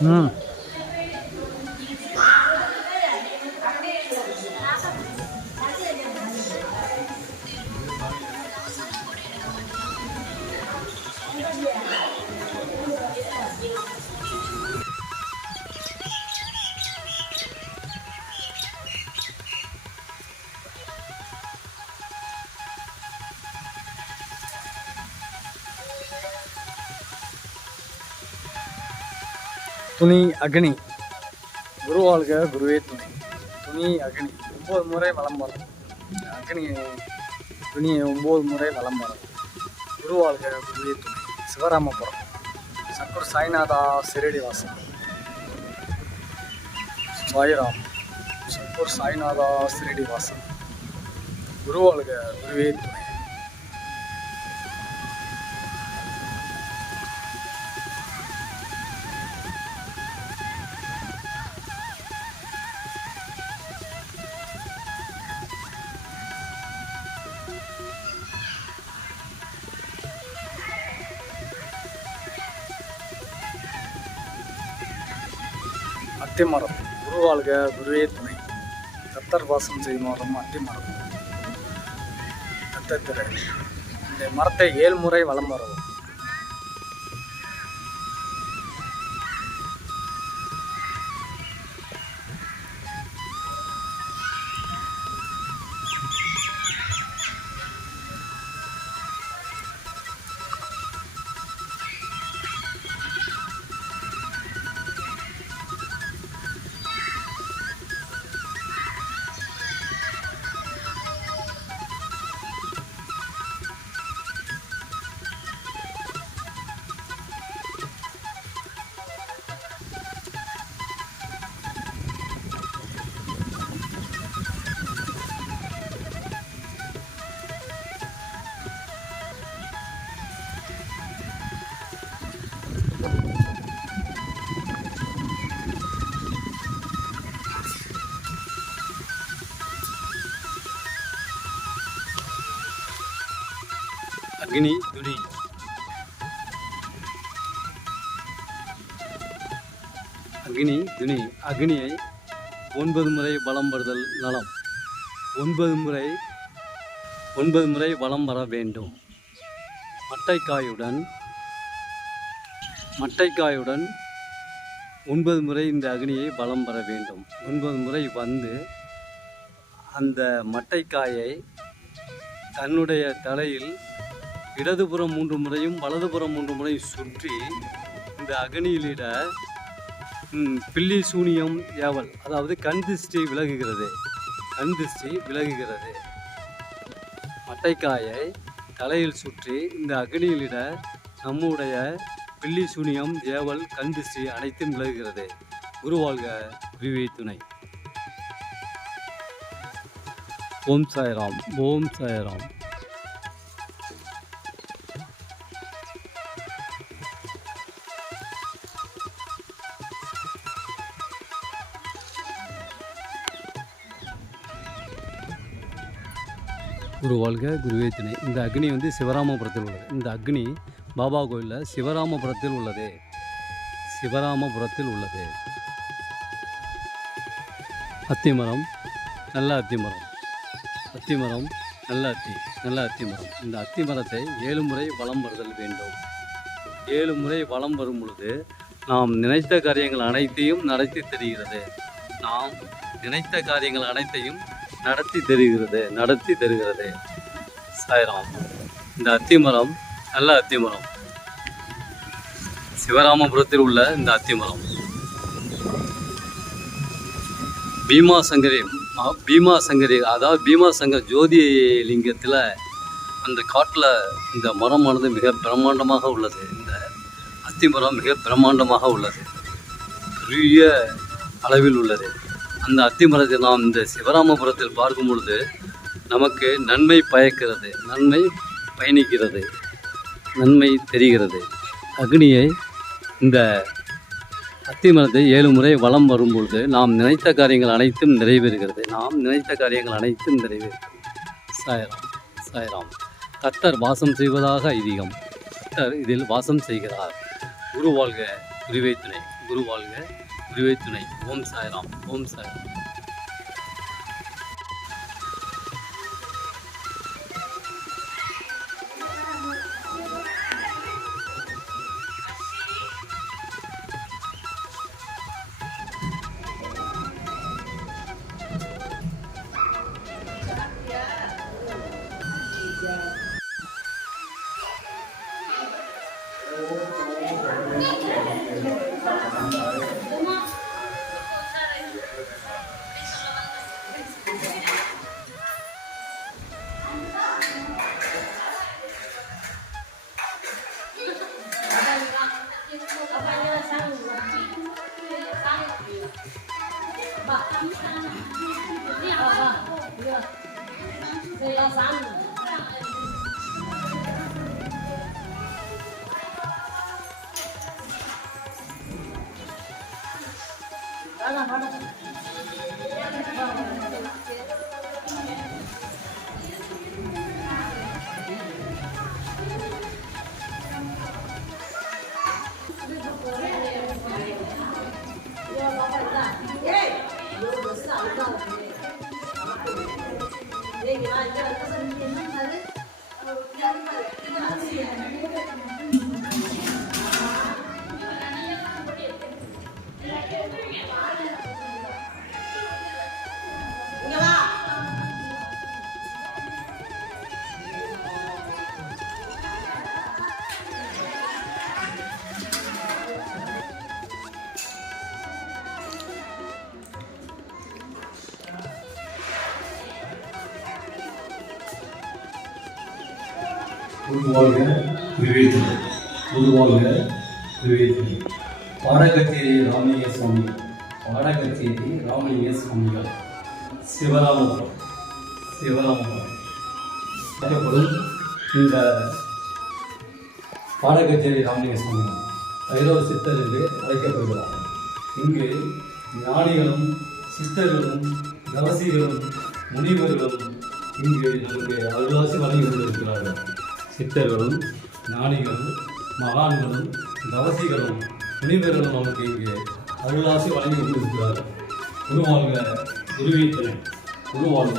ம் துணி அக்னி குரு வாழ்க குருவே துணை. துணி அக்னி 9 முறை வலம் வரும். அக்னி துணி 9 முறை வலம் வரும். குரு வாழ்க குருவே துணை. சிவராமபுரம் சத்குரு சாய்நாதா சிரடி வாசம். சாய்ராம் சத்குரு சாய்நாதா சிரடி வாசம். குரு வாழ்க குருவே துணை. அத்திமரம் குரு வாழ்க குருவே துணை. கத்தர் வாசம் செய்யும் மரம் அத்திமரம். கத்தத்திரை இந்த மரத்தை 7 முறை வலம் வரவும். அக்னி துணி அக்னி துணி. அக்னியை 9 முறை வலம் வருதல் நலம். 9 முறை வலம் வர வேண்டும். மட்டைக்காயுடன் 9 முறை இந்த அக்னியை வலம் வர வேண்டும். 9 முறை வந்து அந்த மட்டைக்காயை தன்னுடைய தலையில் இடதுபுறம் 3 முறையும் வலதுபுறம் 3 முறையும் சுற்றி இந்த அக்னியிலிட பில்லி சூனியம் ஏவல், அதாவது கண் திருஷ்டி விலகுகிறது. மட்டைக்காயை தலையில் சுற்றி இந்த அக்னியிலிட நம்முடைய பில்லி சூனியம் ஏவல் கண் திருஷ்டி அனைத்தும் விலகுகிறது. குருவாழ்க குருவே துணை. ஓம் சாய்ராம். ஓம் சாய்ராம். குரு வாழ்க குருவே துணை. இந்த அக்னி வந்து சிவராமபுரத்தில் உள்ளது. இந்த அக்னி பாபா கோயிலில் சிவராமபுரத்தில் உள்ளது. அத்திமரம் நல்ல அத்திமரம். இந்த அத்திமரத்தை 7 முறை வலம் வருதல் வேண்டும். 7 முறை வலம் வரும் பொழுது நாம் நினைத்த காரியங்கள் அனைத்தையும் நடத்தி தருகிறது. சாய்ராம். இந்த அத்திமரம் நல்ல அத்திமரம். சிவராமபுரத்தில் உள்ள இந்த அத்திமரம் பீமாசங்கரி அதாவது பீமாசங்கர் ஜோதி லிங்கத்தில் அந்த காட்டில் இந்த மரமானது மிக பிரம்மாண்டமாக உள்ளது. இந்த அத்திமரம் மிக பிரம்மாண்டமாக உள்ளது, பெரிய அளவில் உள்ளது. அந்த அத்திமரத்தை நாம் இந்த சிவராமபுரத்தில் பார்க்கும் பொழுது நமக்கு நன்மை பயணிக்கிறது, நன்மை தெரிகிறது. அக்னியை இந்த அத்திமரத்தை 7 முறை வலம் வரும்பொழுது நாம் நினைத்த காரியங்கள் அனைத்தும் நிறைவேறுகிறது. சாய்ராம். கத்தர் வாசம் செய்வதாக ஐதீகம். கத்தர் இதில் வாசம் செய்கிறார். குரு வாழ்க குருவே துணை. குரு வாழ்க, குருவே துணை. ஓம் சாய்ராம், ஓம் சாய்ராம். உருவாழ்க விவேகி, உருவாழ்க விவேகி. பாடகச்சேரி ராமலிங்க சுவாமிகள், பாடகச்சேரி ராமலிங்க சுவாமிகள், சிவராமபுரம், சிவராமபுரம் அழைக்கப்படும் இந்த பாடகச்சேரி ராமலிங்க சுவாமிகள் கைரவ சித்தர் என்று அழைக்கப்படுகிறார். இங்கு ஞானிகளும் சித்தர்களும் தவசிகளும் முனிவர்களும் இங்கு நமக்கு அருளாசி வழங்கி கொண்டிருக்கிறார்கள். சித்தர்களும் ஞானிகளும் மகான்களும் தவசிகளும் முனிவர்களும் நமக்கு இங்கு அருளாசி வழங்கி கொண்டிருக்கிறார்கள். குருவாழ்க குருவேத்தனை, குருவாழ்க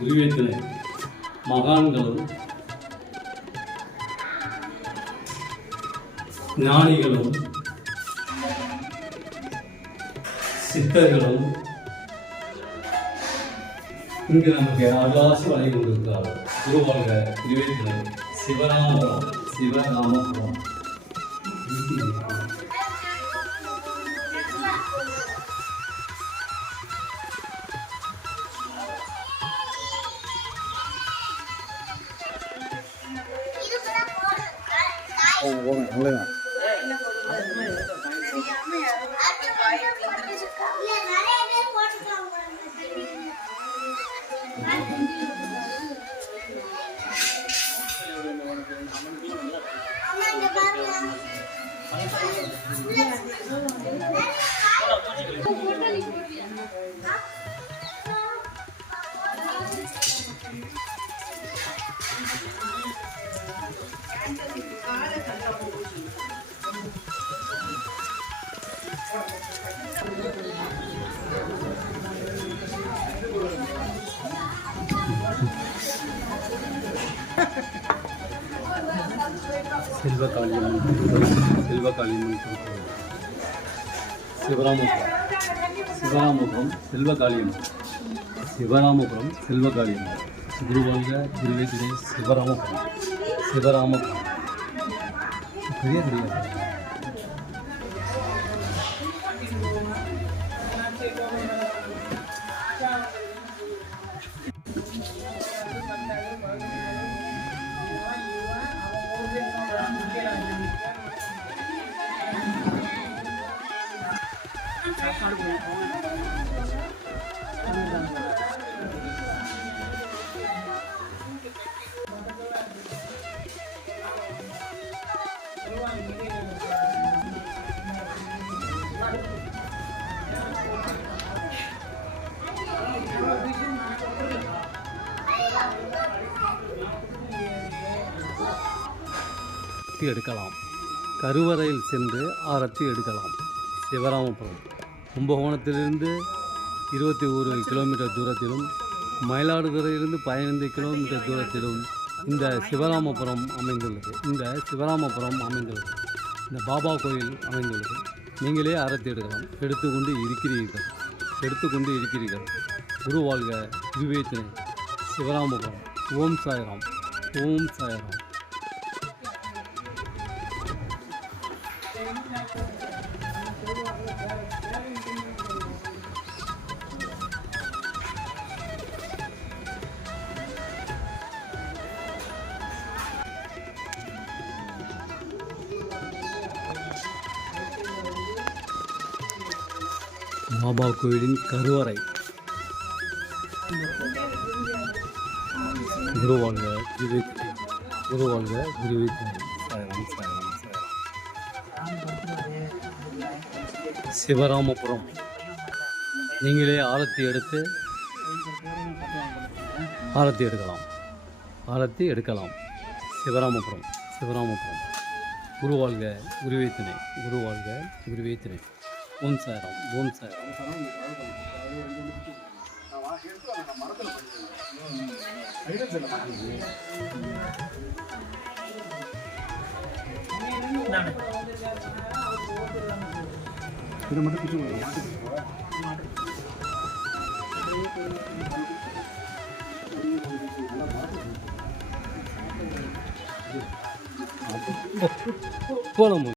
குருவேத்தனை. மகான்களும் ஞானிகளும் சித்தர்களும் இங்கு நமக்கு அருளாசி வழங்கி கொண்டிருக்கிறார்கள். குருவாழ்க குருவேத்தனை. சிவராமபுரம், சிவராமபுரம். செல்வகாளியம்மன், செல்வகாளியம்மன் திருக்கோவில், சிவராமபுரம், சிவராமபுரம் செல்வகாளியம்மன், சிவராமபுரம் செல்வகாளியம்மன். குருவாழ்க குருவேத்தினை. சிவராமபுரம், சிவராமபுரம். பெரிய தெரியாது. எடுக்கலாம். கருவறையில் சென்று ஆரத்தி எடுக்கலாம். சிவராமபுரம். கும்பகோணத்திலிருந்து 21 கிலோமீட்டர் தூரத்திலும், மயிலாடுதுறையிலிருந்து 15 கிலோமீட்டர் தூரத்திலும் இந்த சிவராமபுரம் அமைந்துள்ளது. இந்த பாபா கோயில் அமைந்துள்ளது. நீங்களே ஆரத்தி எடுத்துக்கொண்டு இருக்கிறீர்கள். குரு வாழ்க, குருவே துணை. சிவராமபுரம். ஓம் சாய்ராம். பாபா கோயிலின் கருவறை. குருவாழ்க, குருவே துணை. சிவராமபுரம். நீங்களே ஆரத்தி எடுக்கலாம். சிவராமபுரம். குருவாழ்க, குருவே துணை. ஓம் சாய்ராம். இதை மட்டும் போகலாம்.